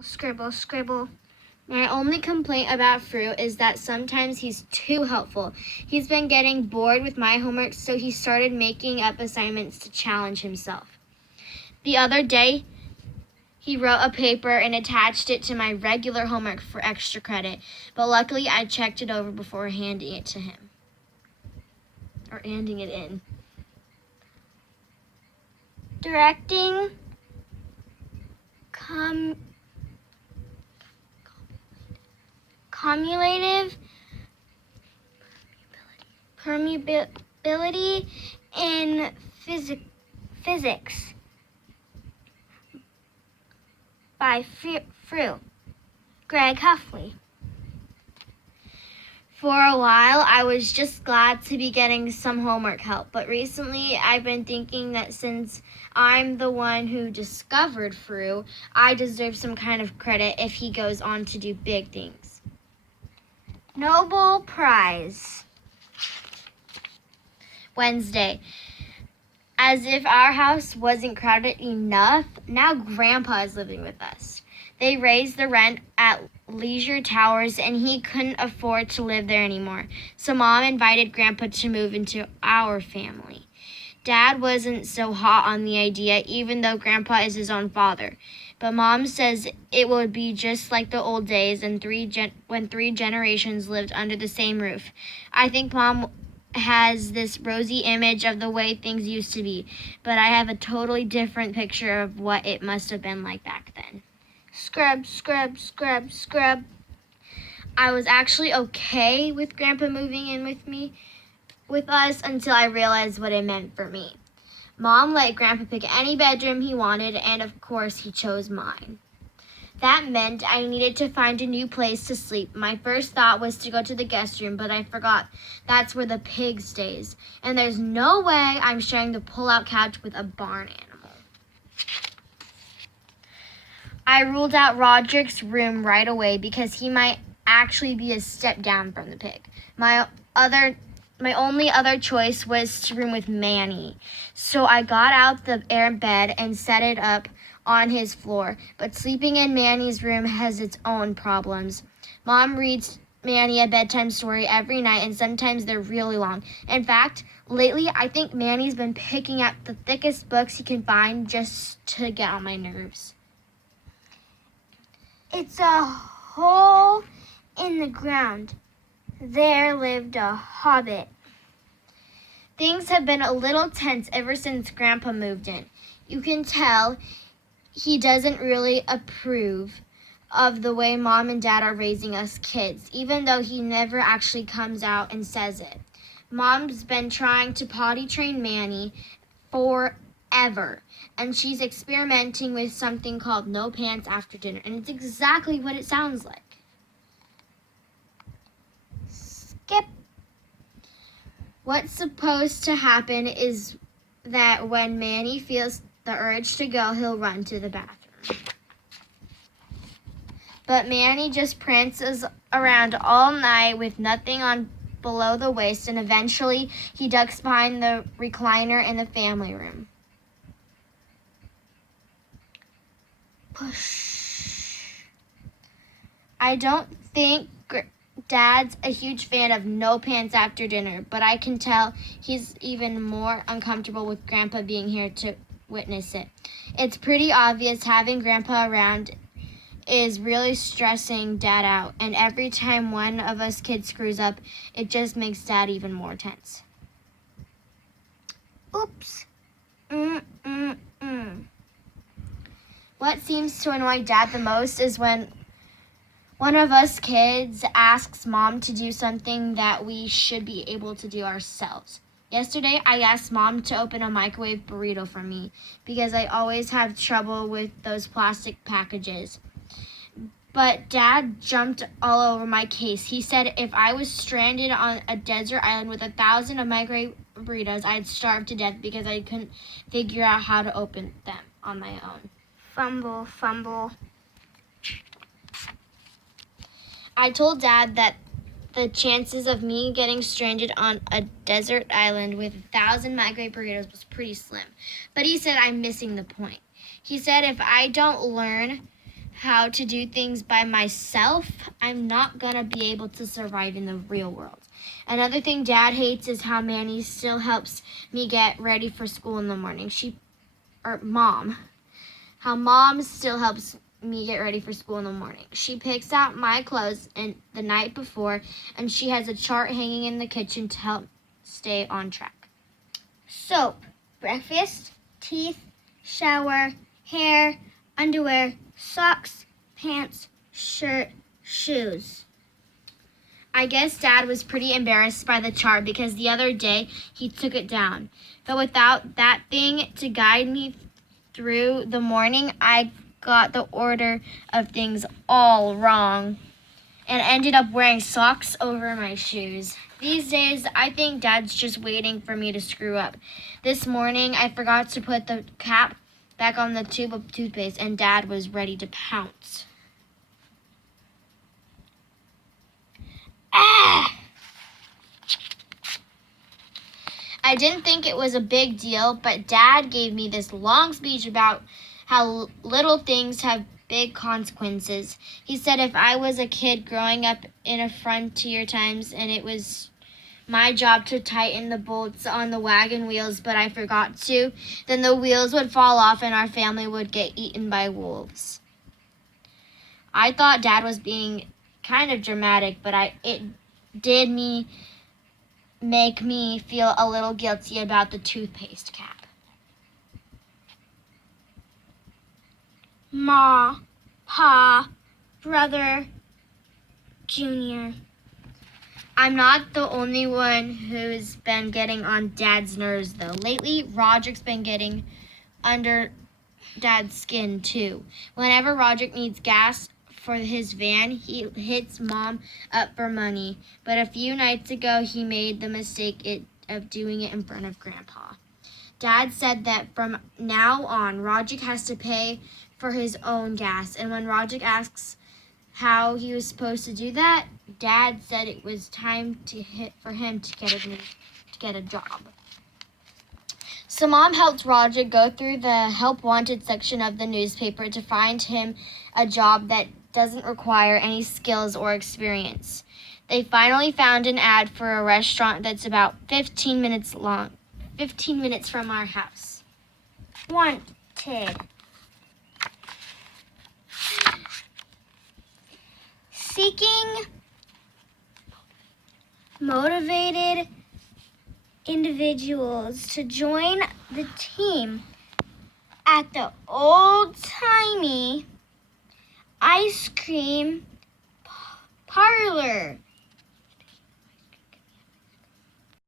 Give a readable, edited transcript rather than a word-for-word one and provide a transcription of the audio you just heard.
Scribble, scribble. My only complaint about fruit is that sometimes he's too helpful. He's been getting bored with my homework, so he started making up assignments to challenge himself. The other day, he wrote a paper and attached it to my regular homework for extra credit, but luckily I checked it over before handing it to him. Or handing it in. Directing cumulative permeability in physics by Frew, Greg Huffley. For a while, I was just glad to be getting some homework help, but recently I've been thinking that since I'm the one who discovered Frew, I deserve some kind of credit if he goes on to do big things. Nobel Prize. Wednesday. As if our house wasn't crowded enough, now Grandpa is living with us. They raised the rent at Leisure Towers and he couldn't afford to live there anymore. So Mom invited Grandpa to move into our family. Dad wasn't so hot on the idea, even though Grandpa is his own father. But Mom says it would be just like the old days and when three generations lived under the same roof. I think Mom has this rosy image of the way things used to be, but I have a totally different picture of what it must have been like back then. Scrub, scrub, scrub, scrub. I was actually okay with Grandpa moving in with us until I realized what it meant for me. Mom let Grandpa pick any bedroom he wanted, and of course he chose mine. That meant I needed to find a new place to sleep. My first thought was to go to the guest room, but I forgot that's where the pig stays, and there's no way I'm sharing the pull-out couch with a barn animal. I ruled out Roderick's room right away because he might actually be a step down from the pig. My only other choice was to room with Manny. So I got out the air bed and set it up on his floor. But sleeping in Manny's room has its own problems. Mom reads Manny a bedtime story every night, and sometimes they're really long. In fact, lately I think Manny's been picking out the thickest books he can find just to get on my nerves. It's a hole in the ground. There lived a hobbit. Things have been a little tense ever since Grandpa moved in. You can tell he doesn't really approve of the way Mom and Dad are raising us kids, even though he never actually comes out and says it. Mom's been trying to potty train Manny forever, and she's experimenting with something called no pants after dinner, and it's exactly what it sounds like. Skip. What's supposed to happen is that when Manny feels the urge to go, he'll run to the bathroom. But Manny just prances around all night with nothing on below the waist, and eventually he ducks behind the recliner in the family room. Push. I don't think Dad's a huge fan of no pants after dinner, but I can tell he's even more uncomfortable with Grandpa being here to witness it. It's pretty obvious having Grandpa around is really stressing Dad out, and every time one of us kids screws up, it just makes Dad even more tense. Oops. What seems to annoy Dad the most is when one of us kids asks Mom to do something that we should be able to do ourselves. Yesterday, I asked Mom to open a microwave burrito for me because I always have trouble with those plastic packages. But Dad jumped all over my case. He said if I was stranded on a desert island with 1,000 of microwave burritos, I'd starve to death because I couldn't figure out how to open them on my own. Fumble, fumble. I told Dad that the chances of me getting stranded on a desert island with 1,000 microwave burritos was pretty slim. But he said I'm missing the point. He said if I don't learn how to do things by myself, I'm not gonna be able to survive in the real world. Another thing Dad hates is how Manny still helps me get ready for school in the morning. Mom still helps me get ready for school in the morning. She picks out my clothes the night before, and she has a chart hanging in the kitchen to help stay on track. Soap, breakfast, teeth, shower, hair, underwear, socks, pants, shirt, shoes. I guess Dad was pretty embarrassed by the chart because the other day he took it down. But without that thing to guide me through the morning, I got the order of things all wrong and ended up wearing socks over my shoes. These days, I think Dad's just waiting for me to screw up. This morning, I forgot to put the cap back on the tube of toothpaste, and Dad was ready to pounce. Ah! I didn't think it was a big deal, but Dad gave me this long speech about how little things have big consequences. He said if I was a kid growing up in a frontier times and it was my job to tighten the bolts on the wagon wheels, but I forgot to, then the wheels would fall off and our family would get eaten by wolves. I thought Dad was being kind of dramatic, but it did make me feel a little guilty about the toothpaste cap. Ma, Pa, Brother, Junior. I'm not the only one who's been getting on Dad's nerves, though. Lately, Roderick's been getting under Dad's skin, too. Whenever Roderick needs gas for his van, he hits Mom up for money. But a few nights ago, he made the mistake of doing it in front of Grandpa. Dad said that from now on, Roderick has to pay for his own gas. And when Roderick asks how he was supposed to do that, Dad said it was time for him to get a job. So Mom helped Roderick go through the help wanted section of the newspaper to find him a job that doesn't require any skills or experience. They finally found an ad for a restaurant that's about 15 minutes from our house. Wanted. Seeking motivated individuals to join the team at the old-timey ice cream parlor